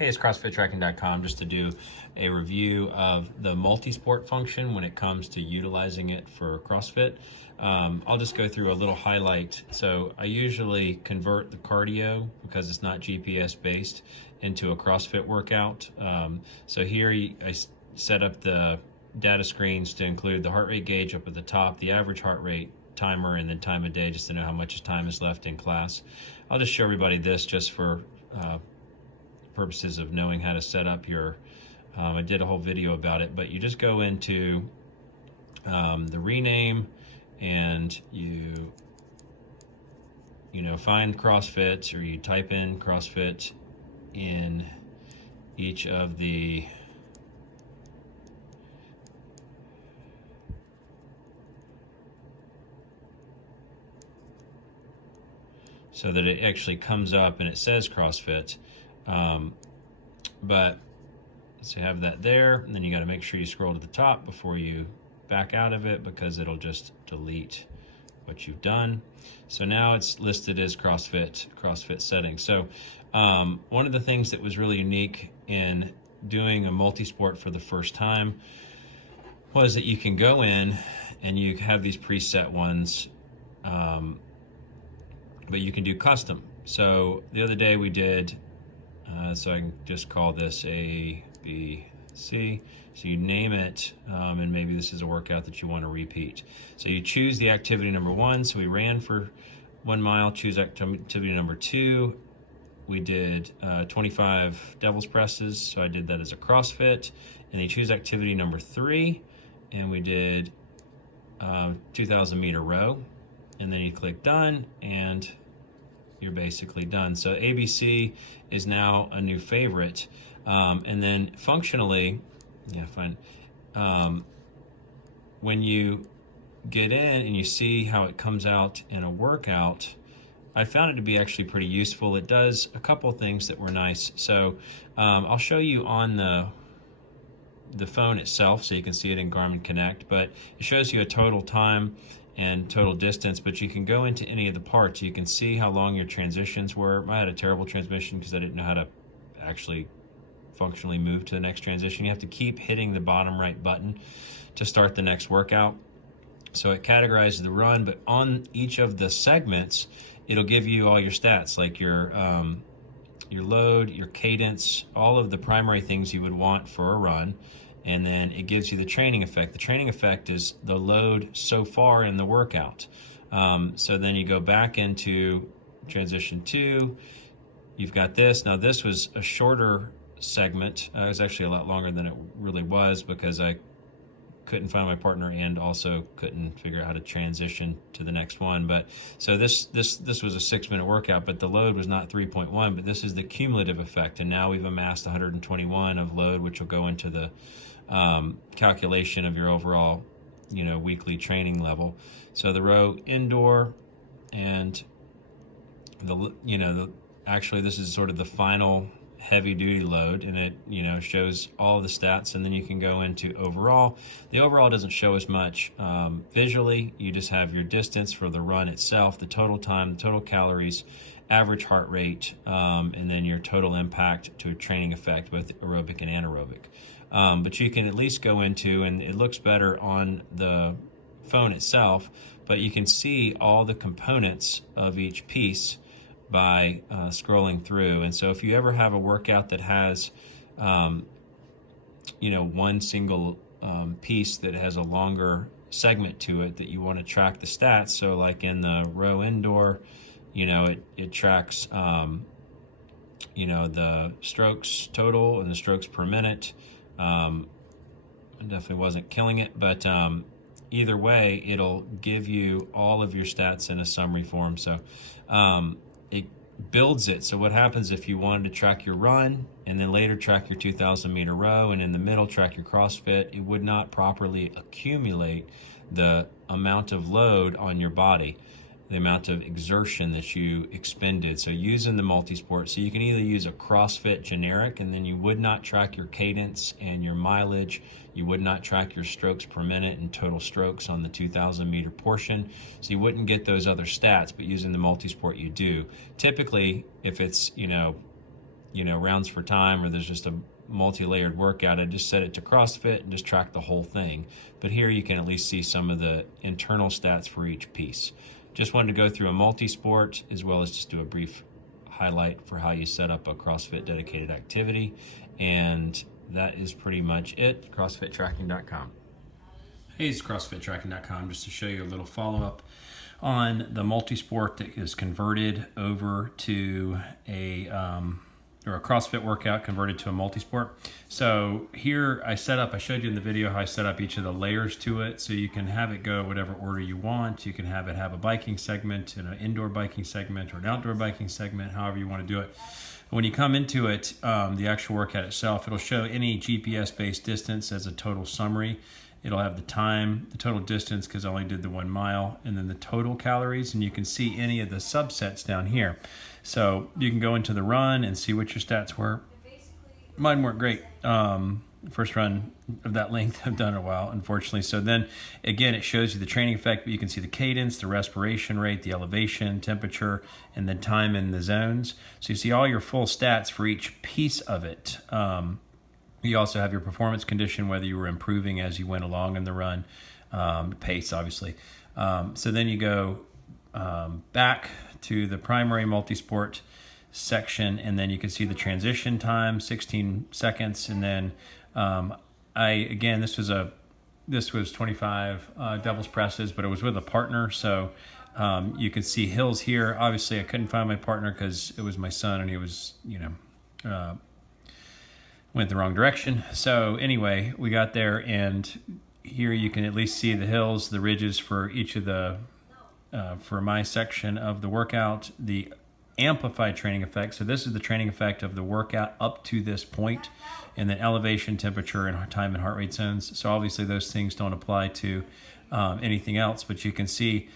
Hey, it's CrossFitTracking.com just to do a review of the MultiSport function when it comes to utilizing it for CrossFit. I'll just go through a little highlight. So I usually convert the cardio, because it's not GPS based, into a CrossFit workout. So here I set up the data screens to include the heart rate gauge up at the top, the average heart rate timer, and then time of day just to know how much time is left in class. I'll just show everybody this just for purposes of knowing how to set up your I did a whole video about it, but you just go into the rename and you find CrossFit, or you type in CrossFit in each of the so that it actually comes up and it says CrossFit. But so you have that there, and then you got to make sure you scroll to the top before you back out of it, because it'll just delete what you've done. So now it's listed as CrossFit settings. So one of the things that was really unique in doing a MultiSport for the first time was that you can go in and you have these preset ones, but you can do custom. So the other day we did, so I can just call this A, B, C. So you name it, and maybe this is a workout that you want to repeat. So you choose the activity number 1. So we ran for 1 mile, choose activity number 2. We did 25 devil's presses, so I did that as a CrossFit. And then you choose activity number 3, and we did 2,000 meter row. And then you click done, and you're basically done. So ABC is now a new favorite. And then functionally, yeah, fine. When you get in and you see how it comes out in a workout, I found it to be actually pretty useful. It does a couple things that were nice. So I'll show you on the phone itself so you can see it in Garmin Connect, but it shows you a total time and total distance, but you can go into any of the parts. You can see how long your transitions were. I had a terrible transmission because I didn't know how to actually functionally move to the next transition. You have to keep hitting the bottom right button to start the next workout. So it categorizes the run, but on each of the segments, it'll give you all your stats, like your load, your cadence, all of the primary things you would want for a run. And then it gives you the training effect. The training effect is the load so far in the workout. So then you go back into transition 2. You've got this. Now this was a shorter segment. It was actually a lot longer than it really was, because I couldn't find my partner and also couldn't figure out how to transition to the next one. But so this was a 6-minute workout, but the load was not 3.1, but this is the cumulative effect. And now we've amassed 121 of load, which will go into the calculation of your overall, weekly training level. So the row indoor, and actually this is sort of the final heavy duty load, and it shows all the stats. And then you can go into overall. The overall doesn't show as much visually. You just have your distance for the run itself, the total time, the total calories, average heart rate, and then your total impact to a training effect, both aerobic and anaerobic. But you can at least go into, and it looks better on the phone itself, but you can see all the components of each piece by scrolling through. And so if you ever have a workout that has one single piece that has a longer segment to it that you want to track the stats, so like in the row indoor, it tracks the strokes total and the strokes per minute. I definitely wasn't killing it, but either way, it'll give you all of your stats in a summary form. So it builds it. So what happens if you wanted to track your run and then later track your 2,000 meter row, and in the middle track your CrossFit, it would not properly accumulate the amount of load on your body, the amount of exertion that you expended. So using the MultiSport, so you can either use a CrossFit generic, and then you would not track your cadence and your mileage. You would not track your strokes per minute and total strokes on the 2,000 meter portion. So you wouldn't get those other stats, but using the MultiSport you do. Typically, if it's, rounds for time, or there's just a multi-layered workout, I just set it to CrossFit and just track the whole thing. But here you can at least see some of the internal stats for each piece. Just wanted to go through a MultiSport as well as just do a brief highlight for how you set up a CrossFit dedicated activity. And that is pretty much it. CrossFitTracking.com. Hey, it's CrossFitTracking.com, just to show you a little follow-up on the MultiSport that is converted over to a CrossFit workout converted to a MultiSport. So here I showed you in the video how I set up each of the layers to it, so you can have it go whatever order you want. You can have it have a biking segment and an indoor biking segment or an outdoor biking segment, however you want to do it. When you come into it, the actual workout itself, it'll show any GPS-based distance as a total summary. It'll have the time, the total distance, because I only did the 1 mile, and then the total calories, and you can see any of the subsets down here. So you can go into the run and see what your stats were. Mine weren't great. First run of that length I've done in a while, unfortunately. So then again, it shows you the training effect, but you can see the cadence, the respiration rate, the elevation, temperature, and then time in the zones. So you see all your full stats for each piece of it. You also have your performance condition, whether you were improving as you went along in the run, pace obviously. So then you go back to the primary MultiSport section, and then you can see the transition time, 16 seconds, and then this was 25 devil's presses, but it was with a partner, so you can see hills here. Obviously, I couldn't find my partner because it was my son, and he was, went the wrong direction. So anyway, we got there, and here you can at least see the hills, the ridges for each of the, for my section of the workout, the amplified training effect. So this is the training effect of the workout up to this point, and then elevation, temperature, and time and heart rate zones. So obviously those things don't apply to anything else, but you can see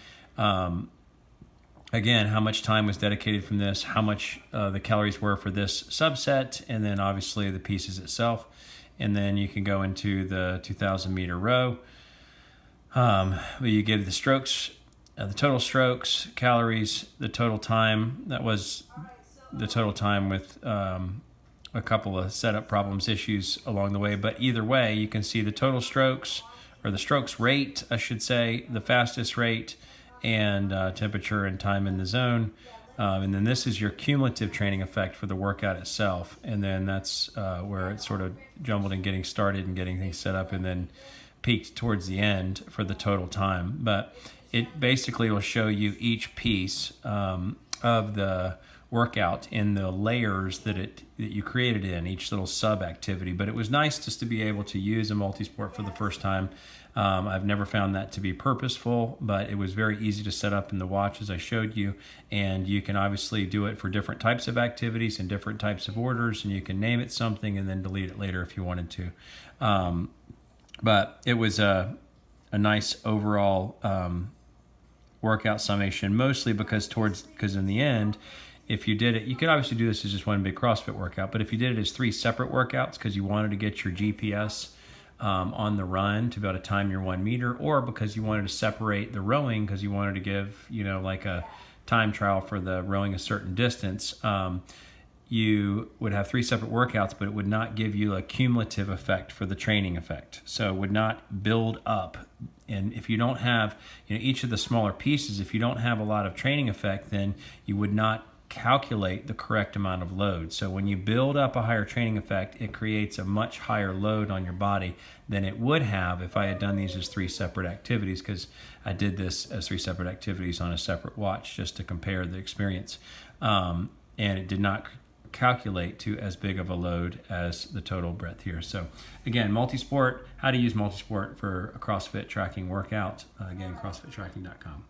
again, how much time was dedicated from this, how much the calories were for this subset, and then obviously the pieces itself. And then you can go into the 2,000 meter row. Where you get the strokes, the total strokes, calories, the total time. That was the total time with a couple of setup problems, issues along the way. But either way, you can see the total strokes, or the strokes rate, I should say, the fastest rate, and temperature and time in the zone. And then this is your cumulative training effect for the workout itself. And then that's where it's sort of jumbled in getting started and getting things set up, and then peaked towards the end for the total time. But it basically will show you each piece of the workout in the layers that you created in each little sub activity. But it was nice just to be able to use a MultiSport for the first time. I've never found that to be purposeful, but it was very easy to set up in the watch as I showed you, and you can obviously do it for different types of activities and different types of orders, and you can name it something and then delete it later if you wanted to. But it was a nice overall workout summation, mostly because in the end, if you did it, you could obviously do this as just one big CrossFit workout, but if you did it as 3 separate workouts because you wanted to get your GPS on the run to be able to time your 1 meter, or because you wanted to separate the rowing because you wanted to give, like a time trial for the rowing a certain distance, you would have 3 separate workouts, but it would not give you a cumulative effect for the training effect. So it would not build up. And if you don't have, each of the smaller pieces, if you don't have a lot of training effect, then you would not calculate the correct amount of load. So when you build up a higher training effect, it creates a much higher load on your body than it would have if I had done these as 3 separate activities, because I did this as 3 separate activities on a separate watch just to compare the experience. And it did not calculate to as big of a load as the total breadth here. So again, MultiSport, how to use MultiSport for a CrossFit tracking workout. Again, CrossFitTracking.com.